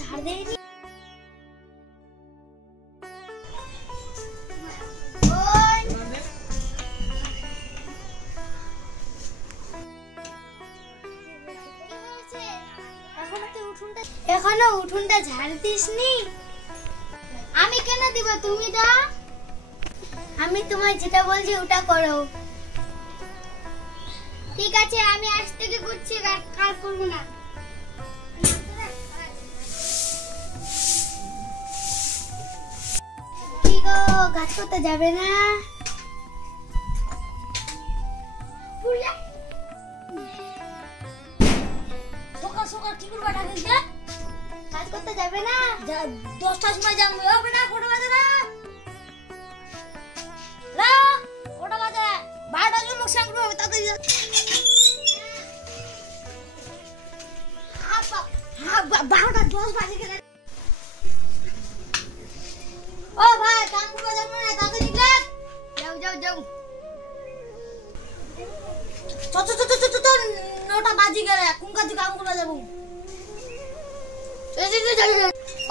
ছাড় দেয়নি। এখনো উঠোনটা ঝাড় দিসনি? আমি কেন দিব, তুমি দাও। আমি তোমায় যেটা বলছি ওটা করো। ঠিক আছে, আমি আজ থেকে করছি, কাল করব না। কি গো, গাছ করতে যাবে না? সকাল সকাল কি করবা ঢাকিস? কাজ করতে যাবে না? 10টার সময় যাবো। হবে না, কটা বাজে না? না, কটা বাজে? 12টার জন্য মুখসাং করবো, হবে তাড়াতাড়ি যা। হ্যাঁ, 12টা 10 বাজে গেলে। ও ভাই, কাম করতে যাবো না, তাড়াতাড়ি যাও। যাও যাও যাও। চ 9টা বাজে গেলে কোন কাজে কাম করতে যাবো?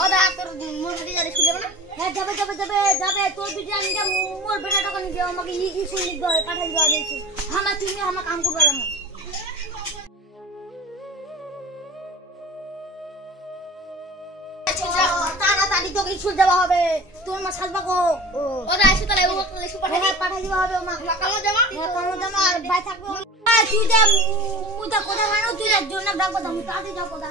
ওদা তোর মোটে যাবে খুঁজে না? হ্যাঁ, যাবে যাবে যাবে যাবে। তোর বিটি আমি যা মোর বেটা টাকা নিয়ে যাও, আমাকে স্কুল লিখবে, পাঠাই দেওয়া দিয়েছি। আমার তুমি আমার কাম করবে না। তাড়াতাড়ি তোকে স্কুল যাওয়া হবে। তোর মা সাজবা গো। ওরা এসে তাহলে ও পাঠাই দেওয়া হবে। মা কালো জামা, হ্যাঁ কালো জামা আর বাই থাকবে। তুই যা মুদা কোথা মানো, তুই যা জন্য ডাকবো, আমি তাড়াতাড়ি যাও কোথা।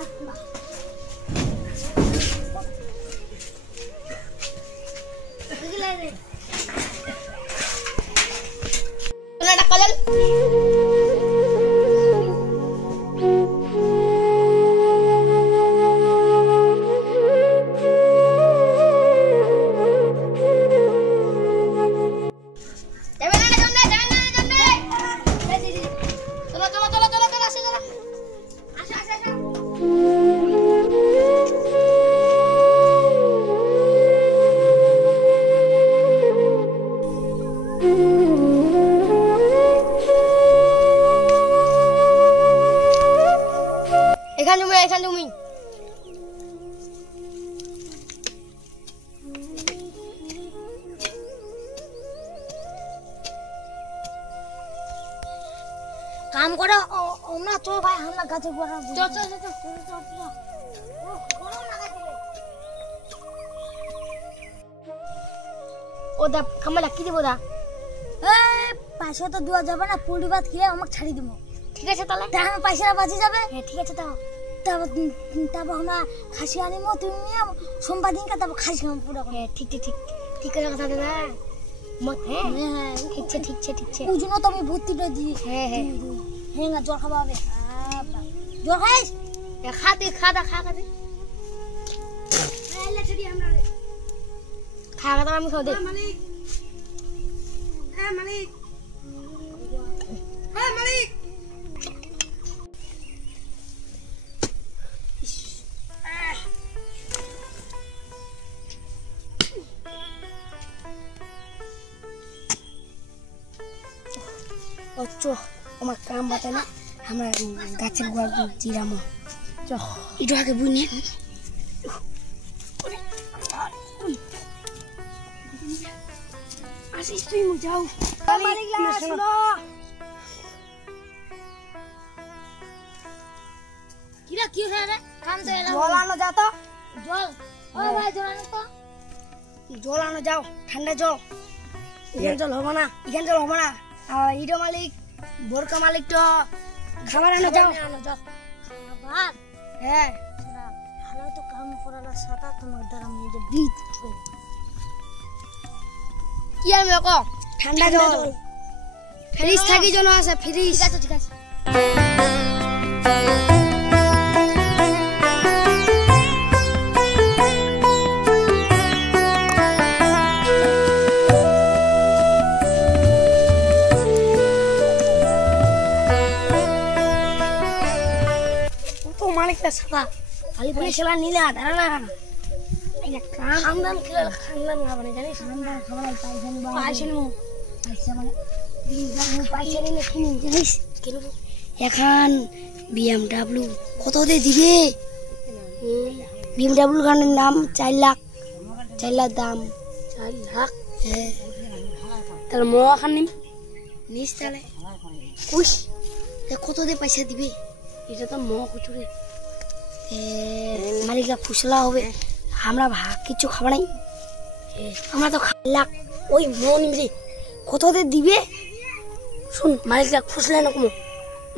এখানে তুমি কাম করো। আমরা চো ভাই, আমরা গাছে পড়া। চল চল চল চল। ওদা কামালা কি দিব দা? পয়সা তো দেওয়া যাবে না, পুরি ভাত খেয়ে আমাকে ছাড়ি দিব। ঠিক আছে তাহলে আমার পয়সাটা বাঁচে যাবে। হ্যাঁ ঠিক আছে, তাও তারপর আমরা খাসি আনিব, তুমি সোমবার দিনকে তারপর খাসি খাবো পুরো। হ্যাঁ ঠিক ঠিক ঠিক ঠিক আছে কথা দাদা। হ্যাঁ হ্যাঁ ঠিকছে ঠিকছে ঠিকছে। ওই জন্য তো আমি ভর্তিটা দিই। হ্যাঁ হ্যাঁ হ্যাঁ, জল খাওয়া হবে। জল খাইস? খাতে খাদা খা খাতে খা খাতে আমি খাও দে। মালিক, হ্যাঁ মালিক, হ্যাঁ মালিক। আমার কাম বাতা না, আমার গাছের গোড়া চিরামো। একটু আগে বুঝে আসিস তুই, যাও। কিরা কি রে কাম তো এলাম। জল আনো যাও তো। জল, ও ভাই জল আনো তো। জল আনো যাও, ঠান্ডা জল। এখানে জল হবে না, এখানে জল হবে না। ইডো মালিক, বোরকা মালিক তো খাবার আনো যাও। খাবার? হ্যাঁ ভালো তো কাম করালা সাতা তোমার দ্বারা আমি যে বিট কি আমি ক ঠান্ডা জল ফ্রিজ থাকি জন আছে ফ্রিজ। ঠিক আছে ঠিক আছে। সাদা খালি বলে খেলা নিলা দাঁড়া না খানদান খেলা খানদান খাবে না জানিস। খানদান খাবার পয়সা নিবো পয়সা নিলে কিনি জানিস কিনবো। এখন BMW কত দিয়ে দিবে? BMW গানের নাম 4 লাখ দাম 4 লাখ হ্যাঁ তাহলে মোয়া খান নিস তাহলে উস কত দিয়ে পয়সা দিবে এটা তো মোয়া কুচুরে মালিকা ফুসলা হবে আমরা কিছু খাবার নাই আমরা তো লাখ ওই মন নিবি কত দিয়ে দিবে শুন মালিকরা ফুসলে না কমো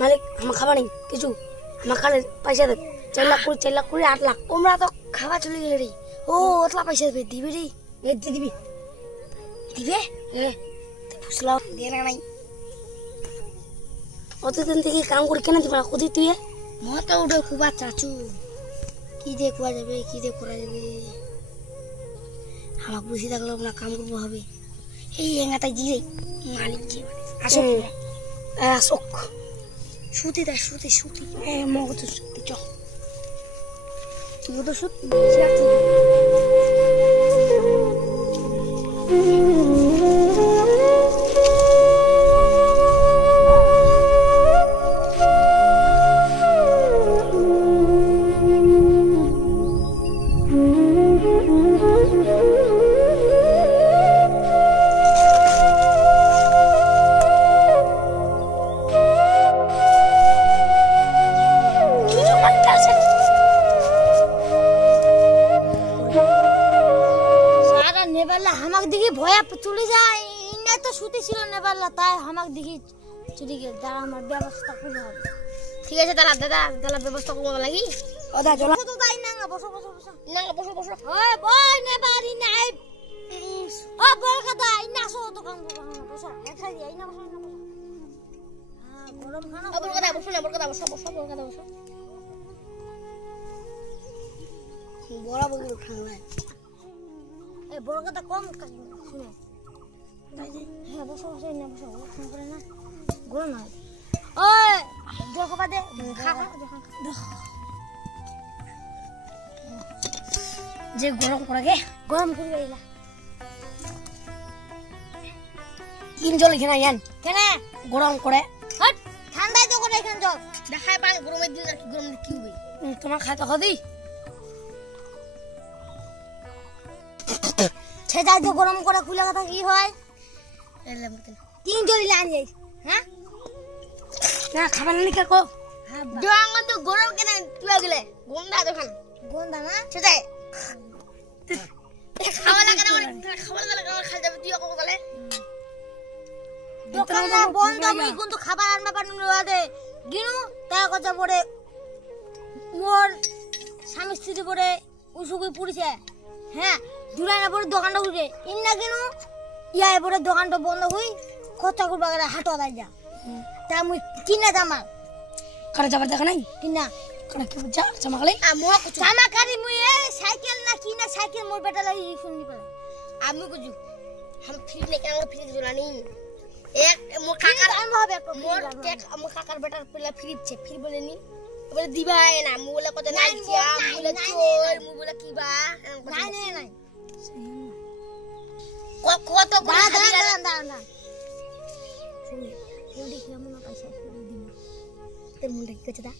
মালিক আমার খাবার নেই কিছু আমার খালে পয়সা দে 4 লাখ করে 8 লাখ তোমরা তো খাওয়া চলে গেলে রে ও ওতলা পয়সা দিবে রে দিবি দিবে ফুসলা দিয়ে নাই অতদিন থেকে কাম করে কেন দিবা কোথায় তুই মতো উঠে খুব চাচু কি দিয়ে করা যাবে আমার বুঝি থাকলে আমরা কাম করবো হবে এই এঙ্গাটা দিয়ে মালিককে আসক শুতে মগ তো শুতে চ তুই তো শুত হামাক দিকে ভয়া চলে যায় ইন্ডিয়া তো শুতে ছিল নেপাল্লা তাই হামাক দিকে চলে গেল তারা আমার ব্যবস্থা করতে হবে ঠিক আছে দাদা ব্যবস্থা করবো লাগি ওদা চলো তো তাই না বসো ওই বই নেপারি নাই ও বল কথা ইন্না আসো তো কাম বসো এখাই যাই না বসো হ্যাঁ গরম খানা বল কথা বসো বড় বড় খাওয়া এই বড় কথা কম শুনে হ্যাঁ বসো না ফোন করে না গরম না ওই দেখো বাদে খা যে গরম করে গেলা তিন জল এখানে আন কেন গরম করে হট ঠান্ডায় তো করে এখান জল দেখায় পানি গরমের দিন আর কি গরম কি হবে তোমার খাইতে হবে ছেদাই তো গরম করে খুলে কথা কি হয় তিন জলি লাইন যাই হ্যাঁ না খাবার নানি কাকো হ্যাঁ জোয়াঙ্গন তো গরম কেন তুই গেলে গন্ধা দোকান গন্ধা না ছেদাই খাওয়া লাগে না আমার খাই যাবে তুই কত গেলে দোকান না বন্ধ আমি কিন্তু খাবার আনবা পারনু দে গিনু তা কথা পড়ে মোর স্বামী স্ত্রী পড়ে উসুকুই পুড়িছে হ্যাঁ দুরানা পরে দোকানটা উঠে ইন্না কিনু ইয়ায় পরে দোকানটা বন্ধ হই খরচা করবা গেলে হাট আদাই যা তা মুই কিনা জামা কারা যাবার দেখা নাই কিনা কারা কি যা জামা খালি জামা কারি মুই এ সাইকেল না কিনা সাইকেল মোর বেটা লাগি শুননি পারে আমি বুঝু हम फ्रिज लेके आऊंगा फ्रिज चलानी एक मोर काकर आनबो হবে একটা मोर टेक मोर काकर बेटा पहला फ्रिज छे फिर बोले नी बोले दिबा है ना मु बोले कत নাই छिया मु बोले चोर मु बोले किबा নাই কত দাঁড়া শুনি ওডি কেমন পয়সা দিমু তোর মনটা কি করছে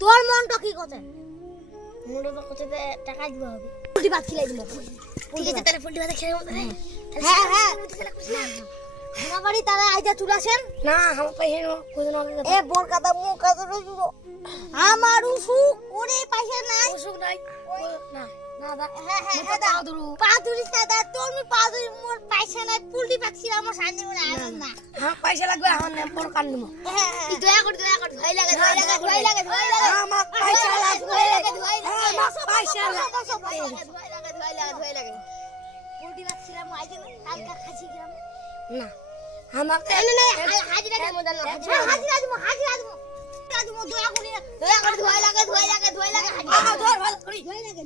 তোর মনটা কি করছে মনটা তো করছে টাকা দিবা হবে ফুলটি ভাত খিলাই দিমু ঠিক আছে তাহলে ফুলটি ভাত খেয়ে হ্যাঁ আমার বাড়ি তারা আইজা চুলাছেন না আমার পয়সা নো কোন না এ বোর কথা মুখ কথা রইলো আমার উসু করে পয়সা নাই উসুক নাই না না দা হ্যাঁ দা পাদুরি সাদা তোর মি পাদুরি মোর পয়সা নাই ফুলটি পাখি আমার সামনে মনে আইন না হ্যাঁ পয়সা লাগবে আমার নেপর কান দিমু তুই দয়া করে ভয় লাগে আমার পয়সা লাগবে আমার পয়সা লাগে ফুলটি পাখিলাম আইজে কালকা খাসি গেলাম না আমাকে হাজিরা দিমু হাজিরা দিমু দয়া করে ভয় লাগে ধর ভালো করি ভয় লাগে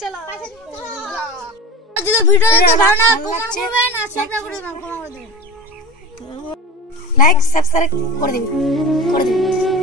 চলো যদি ভিডিওতে ভালো না কমেন্ট করবেন আর সাবস্ক্রাইব করে দিবেন লাইক সাবস্ক্রাইব করে দিবেন